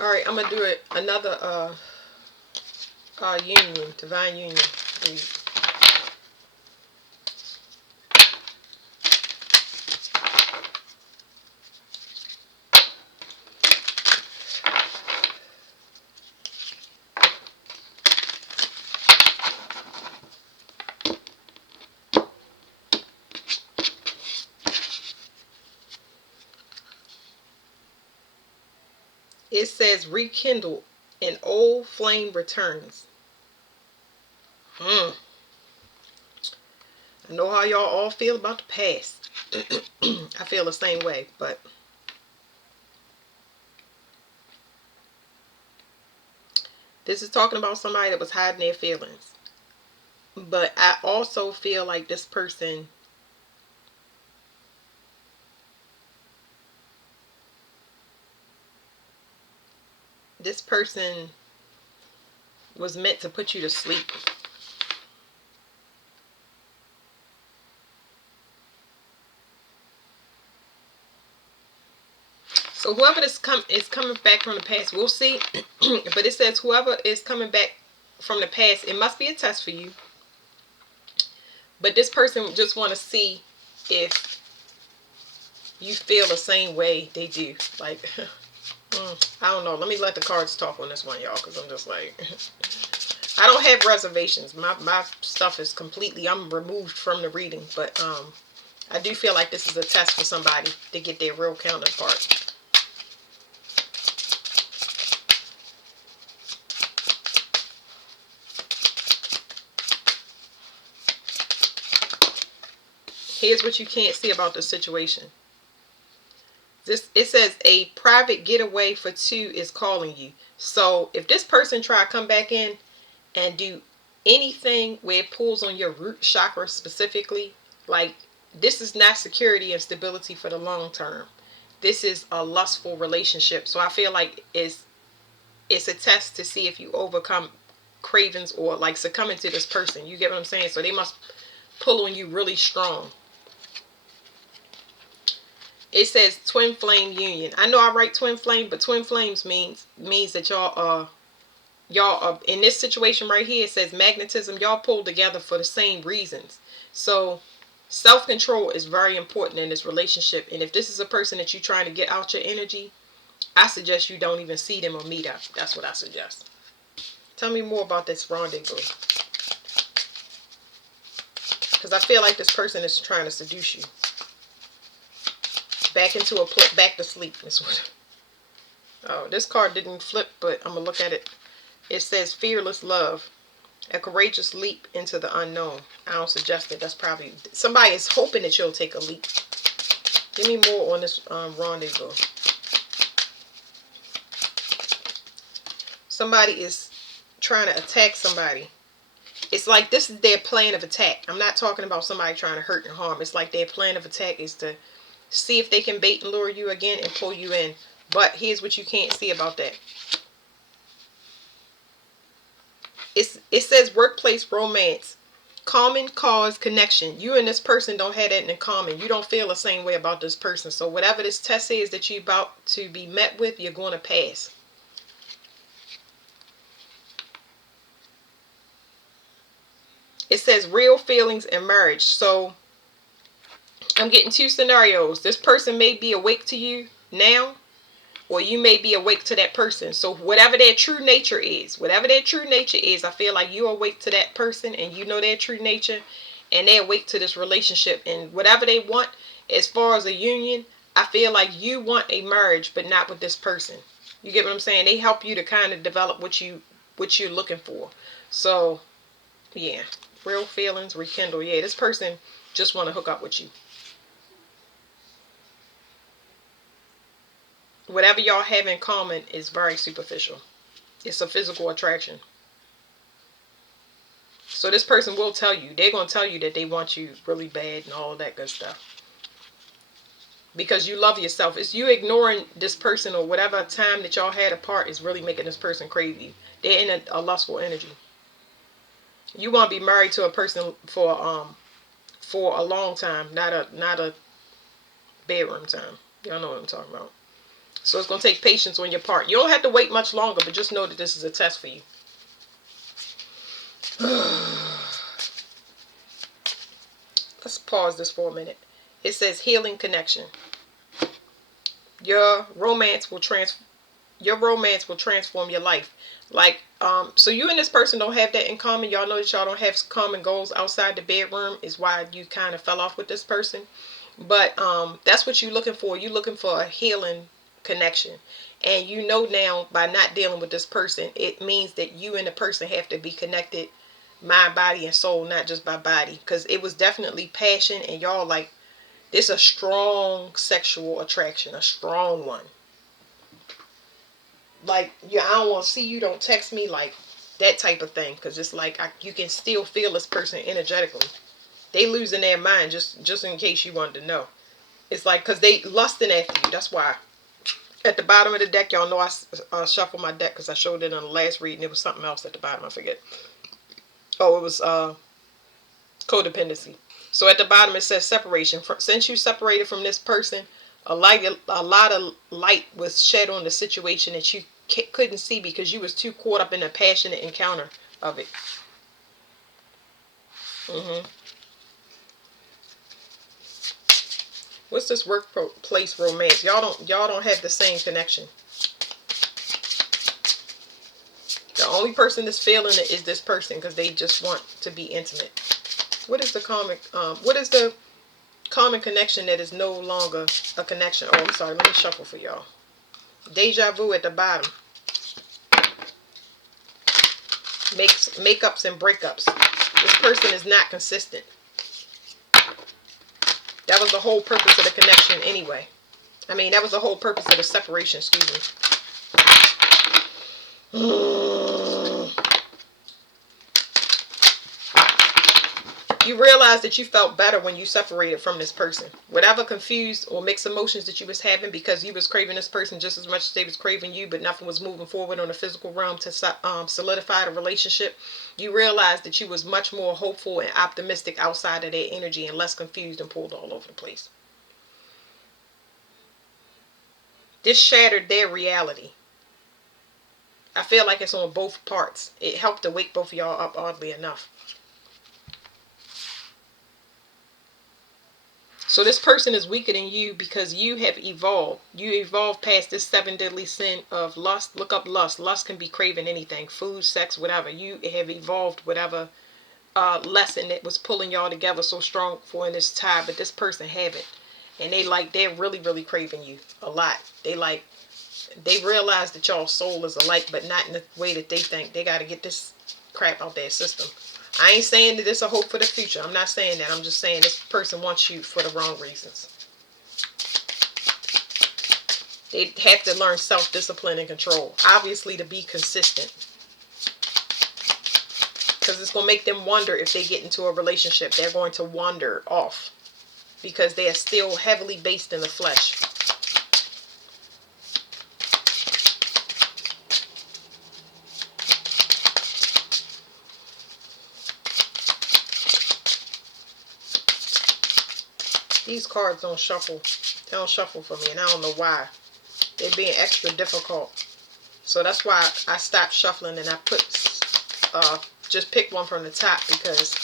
All right, I'm gonna do it. Another union, divine union. Read. It says rekindle, an old flame returns. I know how y'all all feel about the past. I feel the same way, but this is talking about somebody that was hiding their feelings. But I also feel like this person was meant to put you to sleep. So whoever is coming back from the past, we'll see. But it says whoever is coming back from the past, it must be a test for you. But this person just want to see if you feel the same way they do. Like, I don't know. Let me let the cards talk on this one, y'all, because I'm just like, I don't have reservations. My stuff is completely, I'm removed from the reading. But I do feel like this is a test for somebody to get their real counterpart. Here's what you can't see about the situation. It says a private getaway for two is calling you. So if this person try to come back in and do anything where it pulls on your root chakra specifically, like, this is not security and stability for the long term. This is a lustful relationship. So I feel like it's a test to see if you overcome cravings or like succumbing to this person. You get what I'm saying? So they must pull on you really strong. It says twin flame union. I know I write twin flame, but twin flames means that y'all are in this situation right here. It says magnetism. Y'all pull together for the same reasons. So self-control is very important in this relationship. And if this is a person that you're trying to get out your energy, I suggest you don't even see them or meet up. That's what I suggest. Tell me more about this rendezvous. Because I feel like this person is trying to seduce you. Back to sleep. Oh, this card didn't flip, but I'm going to look at it. It says fearless love. A courageous leap into the unknown. I don't suggest it. That's probably... Somebody is hoping that you'll take a leap. Give me more on this rendezvous. Somebody is trying to attack somebody. It's like this is their plan of attack. I'm not talking about somebody trying to hurt and harm. It's like their plan of attack is to see if they can bait and lure you again and pull you in. But here's what you can't see about that. It says workplace romance. Common cause connection. You and this person don't have that in common. You don't feel the same way about this person. So whatever this test is that you're about to be met with, you're going to pass. It says real feelings in marriage. So I'm getting two scenarios. This person may be awake to you now, or you may be awake to that person. So whatever their true nature is, I feel like you're awake to that person and you know their true nature, and they're awake to this relationship. And whatever they want as far as a union, I feel like you want a marriage, but not with this person. You get what I'm saying? They help you to kind of develop what you're looking for. So yeah, real feelings rekindle. Yeah, this person just want to hook up with you. Whatever y'all have in common is very superficial. It's a physical attraction. So this person will tell you. They're going to tell you that they want you really bad and all of that good stuff. Because you love yourself. It's you ignoring this person or whatever time that y'all had apart is really making this person crave you. They're in a lustful energy. You want to be married to a person for a long time, not a bedroom time. Y'all know what I'm talking about. So it's going to take patience on your part. You don't have to wait much longer, but just know that this is a test for you. Let's pause this for a minute. It says healing connection. Your romance will transform your life. Like, so you and this person don't have that in common. Y'all know that y'all don't have common goals outside the bedroom, is why you kind of fell off with this person. But that's what you're looking for. You're looking for a healing connection. And you know now, by not dealing with this person, it means that you and the person have to be connected mind, body, and soul, not just by body. Because it was definitely passion, and y'all like, this a strong sexual attraction, a strong one. Like, yeah, I don't want to see you, don't text me, like that type of thing. Because it's like, you can still feel this person energetically. They losing their mind, just in case you wanted to know. It's like, because they lusting after you. That's why. At the bottom of the deck, y'all know I shuffle my deck because I showed it on the last reading. It was something else at the bottom. I forget. Oh, it was codependency. So at the bottom it says separation. Since you separated from this person, a lot of light was shed on the situation that you couldn't see because you was too caught up in a passionate encounter of it. What's this workplace romance? Y'all don't have the same connection. The only person that's feeling it is this person because they just want to be intimate. What is the common connection that is no longer a connection? Oh, I'm sorry. Let me shuffle for y'all. Deja vu at the bottom. Makeups and breakups. This person is not consistent. That was the whole purpose of the connection anyway. I mean, that was the whole purpose of the separation, excuse me. You realize that you felt better when you separated from this person. Whatever confused or mixed emotions that you was having because you was craving this person just as much as they was craving you, but nothing was moving forward on the physical realm to solidify the relationship, you realized that you was much more hopeful and optimistic outside of their energy and less confused and pulled all over the place. This shattered their reality. I feel like it's on both parts. It helped to wake both of y'all up, oddly enough. So this person is weaker than you because you have evolved. You evolved past this 7 deadly sin of lust. Look up lust. Lust can be craving anything. Food, sex, whatever. You have evolved whatever lesson that was pulling y'all together so strong for in this time. But this person haven't. And they're really, really craving you a lot. They realize that y'all's soul is alike, but not in the way that they think. They got to get this crap out their system. I ain't saying that it's a hope for the future. I'm not saying that. I'm just saying this person wants you for the wrong reasons. They have to learn self-discipline and control. Obviously, to be consistent. Because it's going to make them wonder if they get into a relationship. They're going to wander off. Because they are still heavily based in the flesh. These cards don't shuffle. They don't shuffle for me, and I don't know why. They're being extra difficult. So that's why I stopped shuffling and I put, just pick one from the top because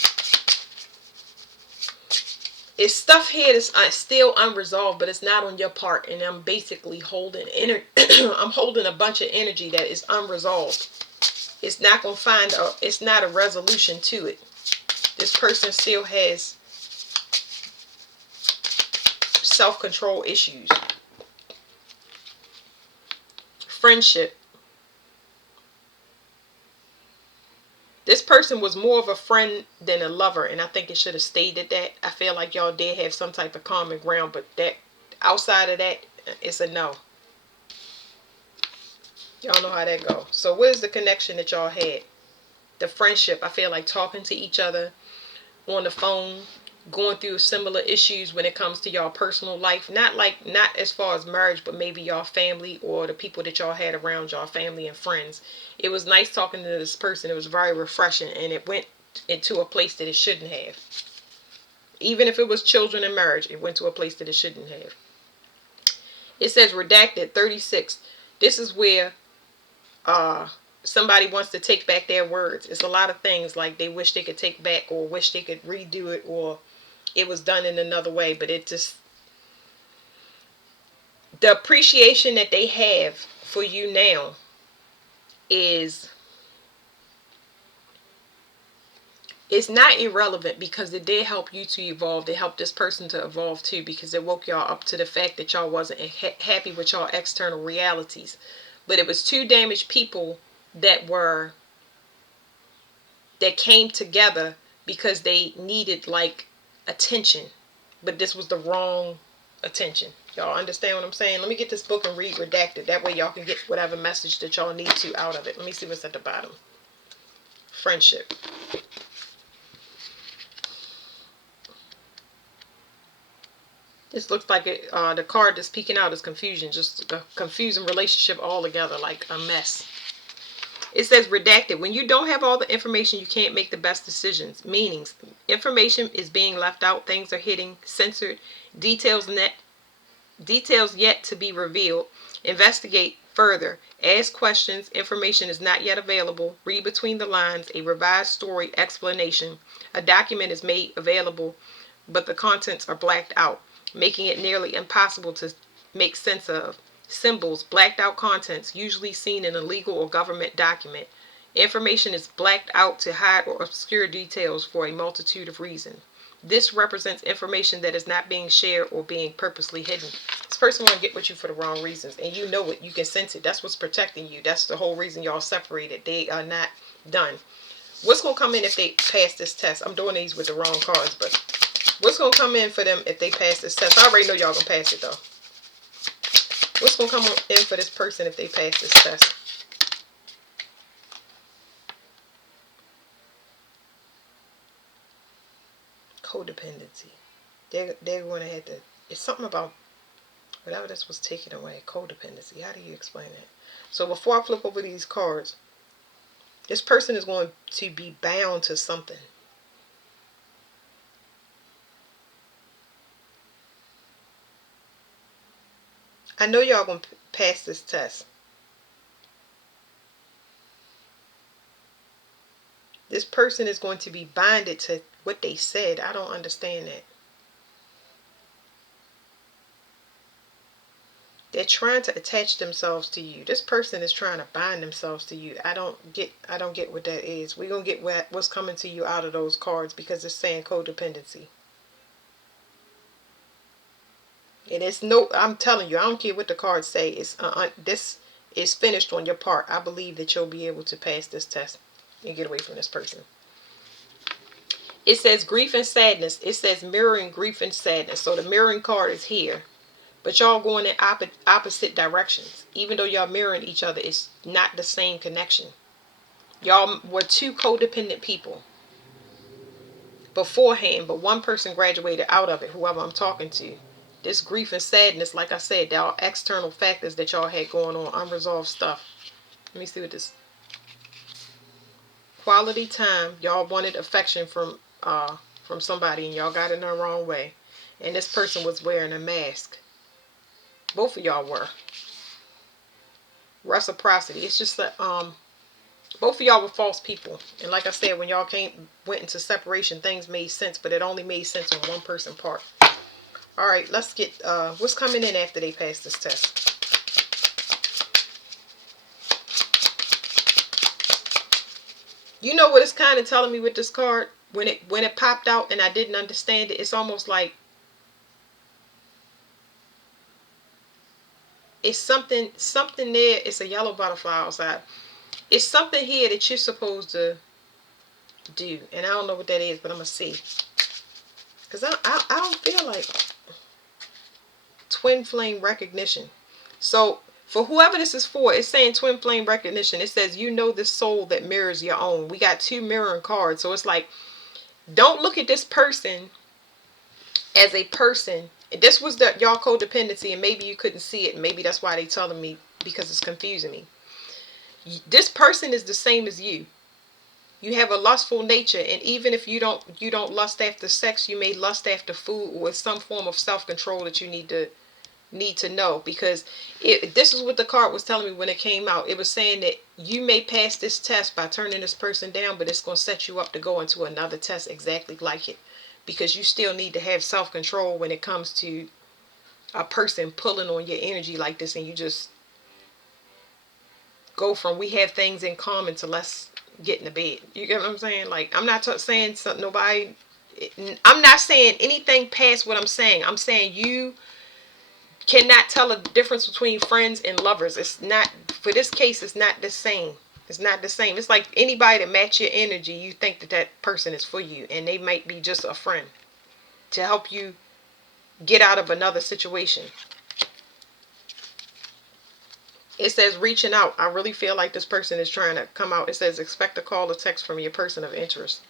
it's stuff here that's still unresolved, but it's not on your part, and I'm basically holding I'm holding a bunch of energy that is unresolved. It's not gonna it's not a resolution to it. This person still has self-control issues. Friendship. This person was more of a friend than a lover, and I think it should have stayed at that. I feel like y'all did have some type of common ground, but that outside of that, it's a no. Y'all know how that goes. So what is the connection that y'all had? The friendship. I feel like talking to each other on the phone, going through similar issues when it comes to y'all personal life. Not as far as marriage, but maybe y'all family or the people that y'all had around y'all, family and friends. It was nice talking to this person. It was very refreshing, and it went into a place that it shouldn't have. Even if it was children and marriage, it went to a place that it shouldn't have. It says redacted 36. This is where somebody wants to take back their words. It's a lot of things like they wish they could take back, or wish they could redo it, or it was done in another way. But it just, the appreciation that they have for you now is, it's not irrelevant, because it did help you to evolve. It helped this person to evolve too, because it woke y'all up to the fact that y'all wasn't happy with y'all external realities. But it was two damaged people that came together because they needed like attention, but this was the wrong attention. Y'all understand what I'm saying? Let me get this book and read redacted. That way y'all can get whatever message that y'all need to out of it. Let me see what's at the bottom. Friendship. This looks like it. The card that's peeking out is confusion. Just a confusing relationship altogether, like a mess. It says redacted. When you don't have all the information, you can't make the best decisions. Meanings. Information is being left out. Things are hitting. Censored. Details yet to be revealed. Investigate further. Ask questions. Information is not yet available. Read between the lines. A revised story explanation. A document is made available, but the contents are blacked out, making it nearly impossible to make sense of. Symbols, blacked out contents, usually seen in a legal or government document. Information is blacked out to hide or obscure details for a multitude of reasons. This represents information that is not being shared or being purposely hidden. This person want to get with you for the wrong reasons, and you know it. You can sense it. That's what's protecting you. That's the whole reason y'all separated. They are not done. What's going to come in if they pass this test? I'm doing these with the wrong cards, but what's going to come in for them if they pass this test? I already know y'all going to pass it, though. What's going to come in for this person if they pass this test? Codependency. They're going to have to... It's something about whatever this was taken away. Codependency. How do you explain that? So before I flip over these cards, this person is going to be bound to something. I know y'all going to pass this test. This person is going to be binded to what they said. I don't understand that. They're trying to attach themselves to you. This person is trying to bind themselves to you. I don't get what that is. We're going to get what's coming to you out of those cards, because it's saying codependency. And it's no, I'm telling you, I don't care what the cards say. It's this is finished on your part. I believe that you'll be able to pass this test and get away from this person. It says grief and sadness. It says mirroring grief and sadness. So the mirroring card is here. But y'all going in opposite directions. Even though y'all mirroring each other, it's not the same connection. Y'all were two codependent people beforehand, but one person graduated out of it, whoever I'm talking to. This grief and sadness, like I said, there are external factors that y'all had going on, unresolved stuff. Let me see what this... Quality time. Y'all wanted affection from somebody, and y'all got it in the wrong way. And this person was wearing a mask. Both of y'all were. Reciprocity. It's just that both of y'all were false people. And like I said, when y'all went into separation, things made sense, but it only made sense on one person's part. All right, let's get what's coming in after they pass this test. You know what it's kind of telling me with this card? When it popped out and I didn't understand it, it's almost like it's something there. It's a yellow butterfly outside. It's something here that you're supposed to do, and I don't know what that is, but I'm gonna see. Because I don't feel like twin flame recognition. So for whoever this is for, it's saying twin flame recognition. It says, you know, this soul that mirrors your own. We got two mirroring cards. So it's like, don't look at this person as a person. This was y'all codependency, and maybe you couldn't see it, and maybe that's why they telling me, because it's confusing me. This person is the same as you. You have a lustful nature, and even if you don't lust after sex, you may lust after food, or some form of self-control that you need to need to know, because this is what the card was telling me when it came out. It was saying that you may pass this test by turning this person down, but it's going to set you up to go into another test exactly like it, because you still need to have self-control when it comes to a person pulling on your energy like this, and you just go from we have things in common to let's get in the bed. You get what I'm saying? Like, I'm not saying something, nobody, I'm not saying anything past what I'm saying. I'm saying you cannot tell a difference between friends and lovers. It's not, for this case, it's not the same. It's not the same. It's like anybody that match your energy, you think that that person is for you, and they might be just a friend to help you get out of another situation. It says reaching out. I really feel like this person is trying to come out. It says expect a call or text from your person of interest.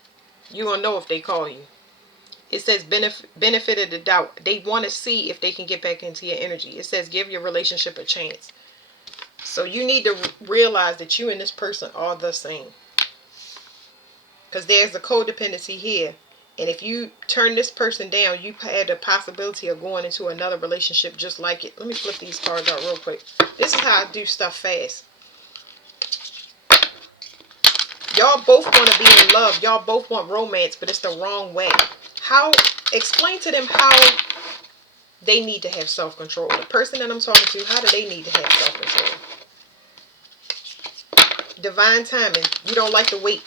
You gonna know if they call you. It says benefit of the doubt. They want to see if they can get back into your energy. It says give your relationship a chance. So you need to realize that you and this person are the same. Because there's a codependency here. And if you turn this person down, you had the possibility of going into another relationship just like it. Let me flip these cards out real quick. This is how I do stuff fast. Y'all both want to be in love. Y'all both want romance, but it's the wrong way. How? Explain to them how they need to have self-control. The person that I'm talking to, how do they need to have self-control? Divine timing. You don't like to wait.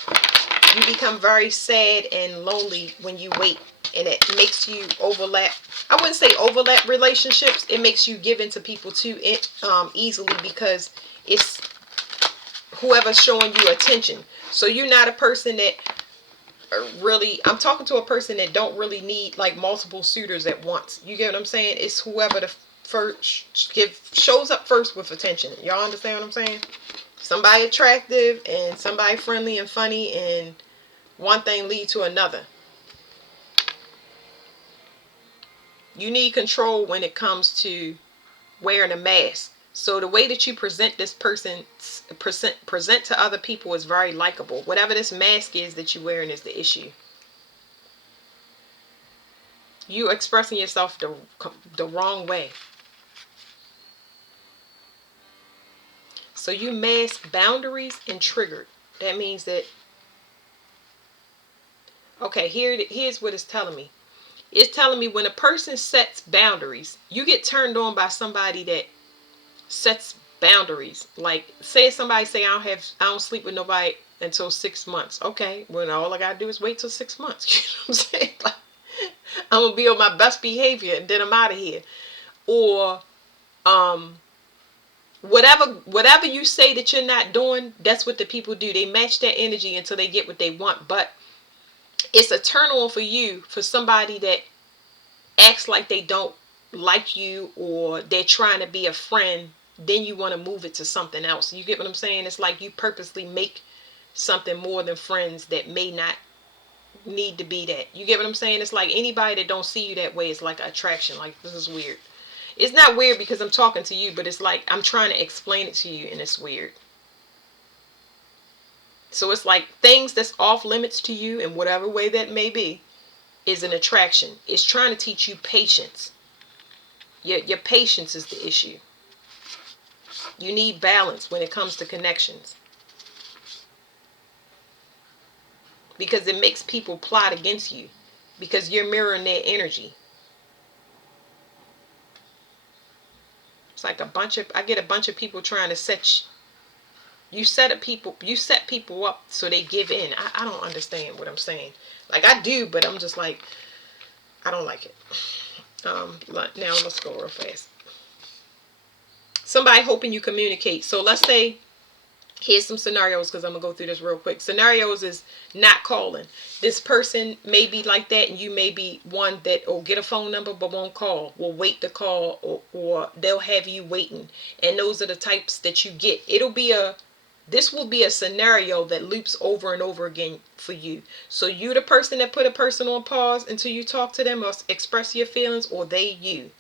You become very sad and lonely when you wait, and it makes you overlap. I wouldn't say overlap relationships. It makes you give into people too easily, because it's whoever's showing you attention. So you're not a person that really, I'm talking to a person that don't really need like multiple suitors at once. You get what I'm saying? It's whoever the first shows up first with attention. Y'all understand what I'm saying? Somebody attractive and somebody friendly and funny, and one thing lead to another. You need control when it comes to wearing a mask. So the way that you present this person, present to other people, is very likable. Whatever this mask is that you're wearing is the issue. You expressing yourself the wrong way. So you mask boundaries and triggered. That means that, okay, here's what it's telling me. It's telling me when a person sets boundaries, you get turned on by somebody that sets boundaries. Like, say somebody say I don't sleep with nobody until 6 months. Okay, well, all I gotta do is wait till 6 months. You know what I'm saying? Like, I'm gonna be on my best behavior and then I'm out of here. Or whatever you say that you're not doing, that's what the people do. They match that energy until they get what they want. But it's a turn on for you, for somebody that acts like they don't like you, or they're trying to be a friend. Then you want to move it to something else. You get what I'm saying? It's like you purposely make something more than friends that may not need to be that. You get what I'm saying? It's like anybody that don't see you that way is like an attraction. Like, this is weird. It's not weird because I'm talking to you, but it's like I'm trying to explain it to you and it's weird. So it's like things that's off limits to you in whatever way that may be is an attraction. It's trying to teach you patience. Your patience is the issue. You need balance when it comes to connections, because it makes people plot against you because you're mirroring their energy. It's like I get a bunch of people trying to set you set people up so they give in. I don't understand what I'm saying. Like, I do, but I'm just like, I don't like it. Now let's go real fast. Somebody hoping you communicate. So let's say, here's some scenarios, because I'm going to go through this real quick. Scenarios is not calling. This person may be like that, and you may be one that will get a phone number but won't call, will wait to call, or they'll have you waiting. And those are the types that you get. This will be a scenario that loops over and over again for you. So you the person that put a person on pause until you talk to them or express your feelings, or they you.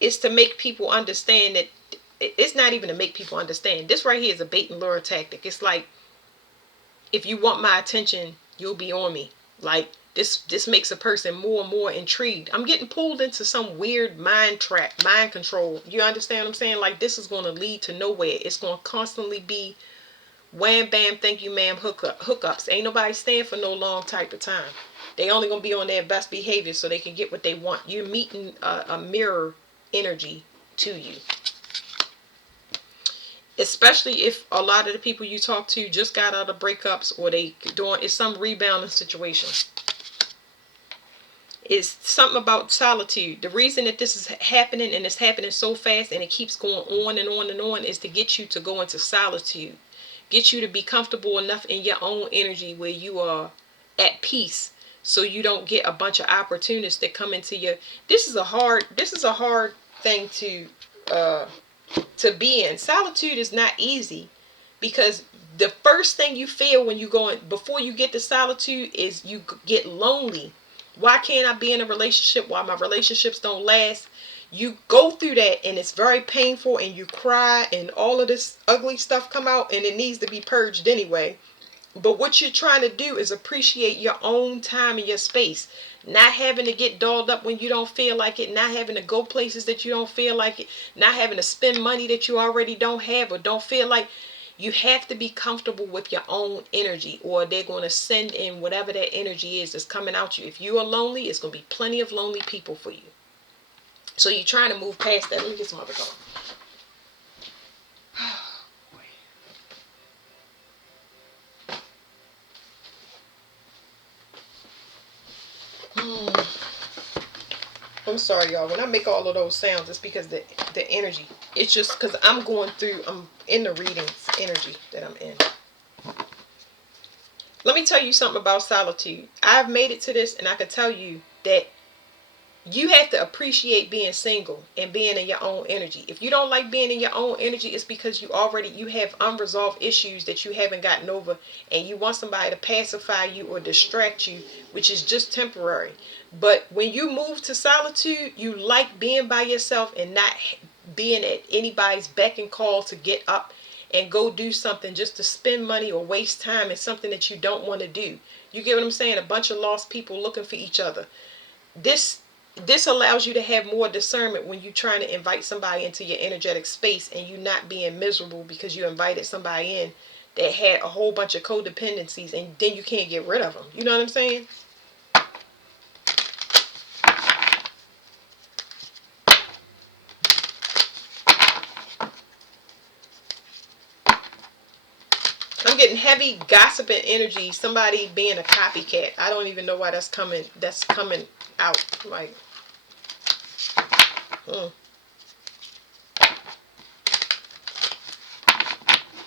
It's to make people understand that it's not even to make people understand. This right here is a bait and lure tactic. It's like, if you want my attention, you'll be on me. Like, This makes a person more and more intrigued. I'm getting pulled into some weird mind trap, mind control. You understand what I'm saying? Like, this is going to lead to nowhere. It's going to constantly be wham bam, thank you ma'am, hookups. Ain't nobody staying for no long type of time. They only going to be on their best behavior so they can get what they want. You're meeting a mirror energy to you. Especially if a lot of the people you talk to just got out of breakups, or they doing, it's some rebounding situation. It's something about solitude. The reason that this is happening, and it's happening so fast and it keeps going on and on and on, is to get you to go into solitude. Get you to be comfortable enough in your own energy where you are at peace, so you don't get a bunch of opportunists that come into your. This is a hard thing to be in. Solitude is not easy, because the first thing you feel when you go in, before you get to solitude, is you get lonely. Why can't I be in a relationship? Why my relationships don't last? You go through that, and it's very painful, and you cry, and all of this ugly stuff come out, and it needs to be purged anyway. But what you're trying to do is appreciate your own time and your space. Not having to get dolled up when you don't feel like it. Not having to go places that you don't feel like it. Not having to spend money that you already don't have or don't feel like. You have to be comfortable with your own energy, or they're going to send in whatever that energy is that's coming out you. If you are lonely, it's going to be plenty of lonely people for you. So you're trying to move past that. Let me get some other color. I'm sorry, y'all. When I make all of those sounds, it's because the energy. It's just because I'm in the readings energy that I'm in. Let me tell you something about solitude. I've made it to this, and I can tell you that you have to appreciate being single and being in your own energy. If you don't like being in your own energy, it's because you have unresolved issues that you haven't gotten over, and you want somebody to pacify you or distract you, which is just temporary. But when you move to solitude, you like being by yourself and not being at anybody's beck and call to get up and go do something just to spend money or waste time in something that you don't want to do. You get what I'm saying? A bunch of lost people looking for each other. This allows you to have more discernment when you're trying to invite somebody into your energetic space, and you not being miserable because you invited somebody in that had a whole bunch of codependencies, and then you can't get rid of them. You know what I'm saying? I'm getting heavy gossiping energy. Somebody being a copycat. I don't even know why that's coming out. Like,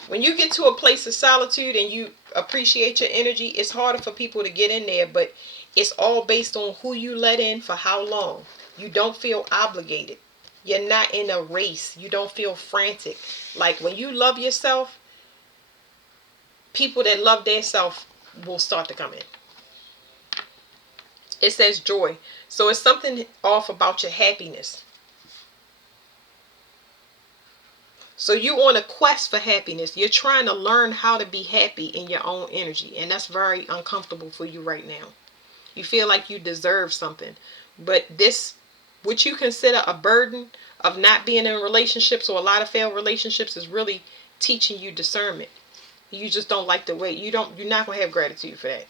when you get to a place of solitude and you appreciate your energy, it's harder for people to get in there, but it's all based on who you let in for how long. You don't feel obligated. You're not in a race. You don't feel frantic. Like, when you love yourself, people that love their self will start to come in. It says joy. So it's something off about your happiness. So you on a quest for happiness. You're trying to learn how to be happy in your own energy. And that's very uncomfortable for you right now. You feel like you deserve something. But this, what you consider a burden of not being in relationships, or a lot of failed relationships, is really teaching you discernment. You just don't like the way, you're not going to have gratitude for that.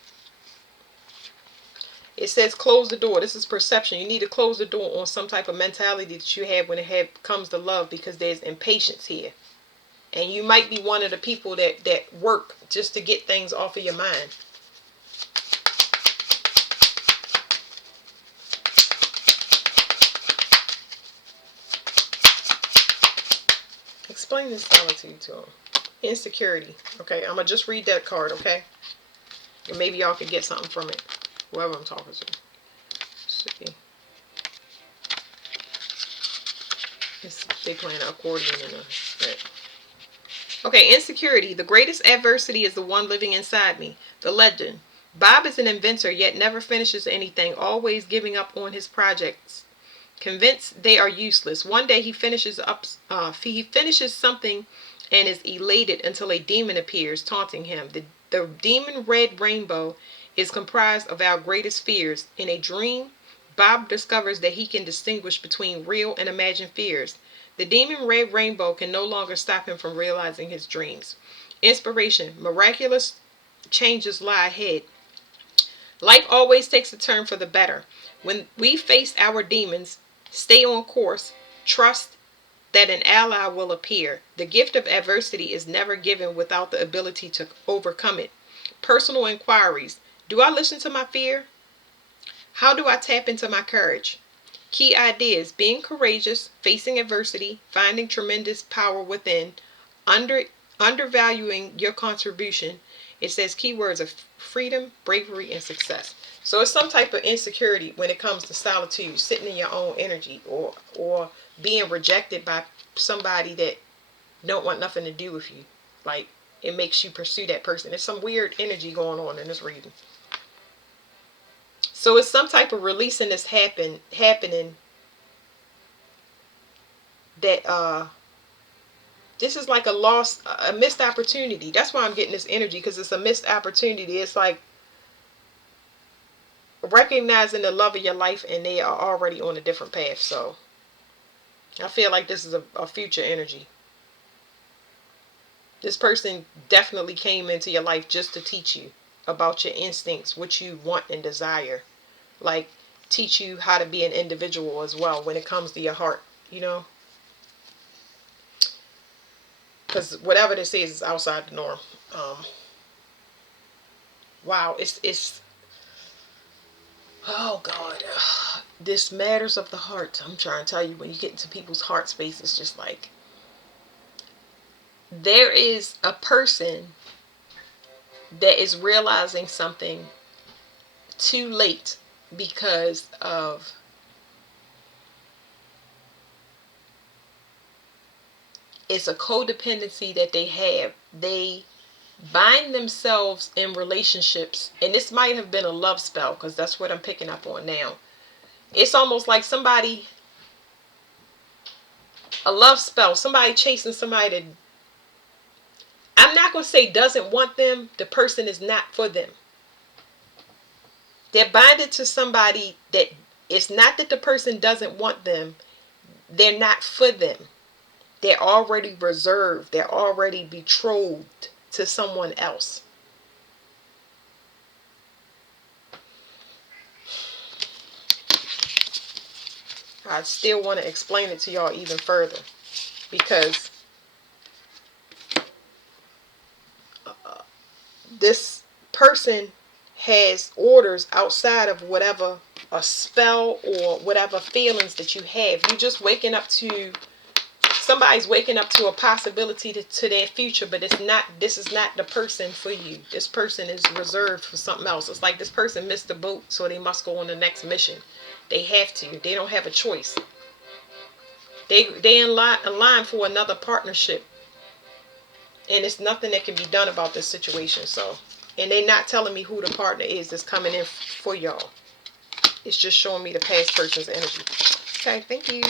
It says close the door. This is perception. You need to close the door on some type of mentality that you have when it comes to love, because there's impatience here. And you might be one of the people that work just to get things off of your mind. Explain this solitude to them. Insecurity. Okay, I'm going to just read that card, okay? And maybe y'all can get something from it. Whoever I'm talking to. See. They playing an accordion in a bit. Okay, insecurity. The greatest adversity is the one living inside me. The legend. Bob is an inventor, yet never finishes anything, always giving up on his projects, convinced they are useless. One day he finishes something and is elated until a demon appears, taunting him. The demon red rainbow is comprised of our greatest fears. In a dream, Bob discovers that he can distinguish between real and imagined fears. The demon red rainbow can no longer stop him from realizing his dreams. Inspiration. Miraculous changes lie ahead. Life always takes a turn for the better. When we face our demons, stay on course, trust that an ally will appear. The gift of adversity is never given without the ability to overcome it. Personal inquiries. Do I listen to my fear? How do I tap into my courage? Key ideas: being courageous, facing adversity, finding tremendous power within, undervaluing your contribution. It says keywords of freedom, bravery, and success. So it's some type of insecurity when it comes to solitude, sitting in your own energy, or being rejected by somebody that don't want nothing to do with you. Like, it makes you pursue that person. There's some weird energy going on in this reading. So it's some type of releasing that's happening that this is like a missed opportunity. That's why I'm getting this energy, because it's a missed opportunity. It's like recognizing the love of your life and they are already on a different path. So I feel like this is a future energy. This person definitely came into your life just to teach you about your instincts, what you want and desire. Like, teach you how to be an individual as well when it comes to your heart, you know. Because whatever this is outside the norm. Wow, it's oh God, this matters of the heart. I'm trying to tell you, when you get into people's heart space, it's just like, there is a person that is realizing something too late because of it's a codependency that they have. They bind themselves in relationships, and this might have been a love spell, because that's what I'm picking up on now. It's almost like a love spell, somebody chasing somebody that, I'm not going to say doesn't want them. The person is not for them. They're binded to somebody that, it's not that the person doesn't want them. They're not for them. They're already reserved. They're already betrothed to someone else. I still want to explain it to y'all even further, because this person has orders outside of whatever a spell or whatever feelings that you have. You're just waking up to, somebody's waking up to a possibility to their future, but it's not, this is not the person for you. This person is reserved for something else. It's like this person missed the boat, so they must go on the next mission. They have to. They don't have a choice. They in line for another partnership, and it's nothing that can be done about this situation. So, and they're not telling me who the partner is that's coming in for y'all. It's just showing me the past person's energy. Okay, thank you.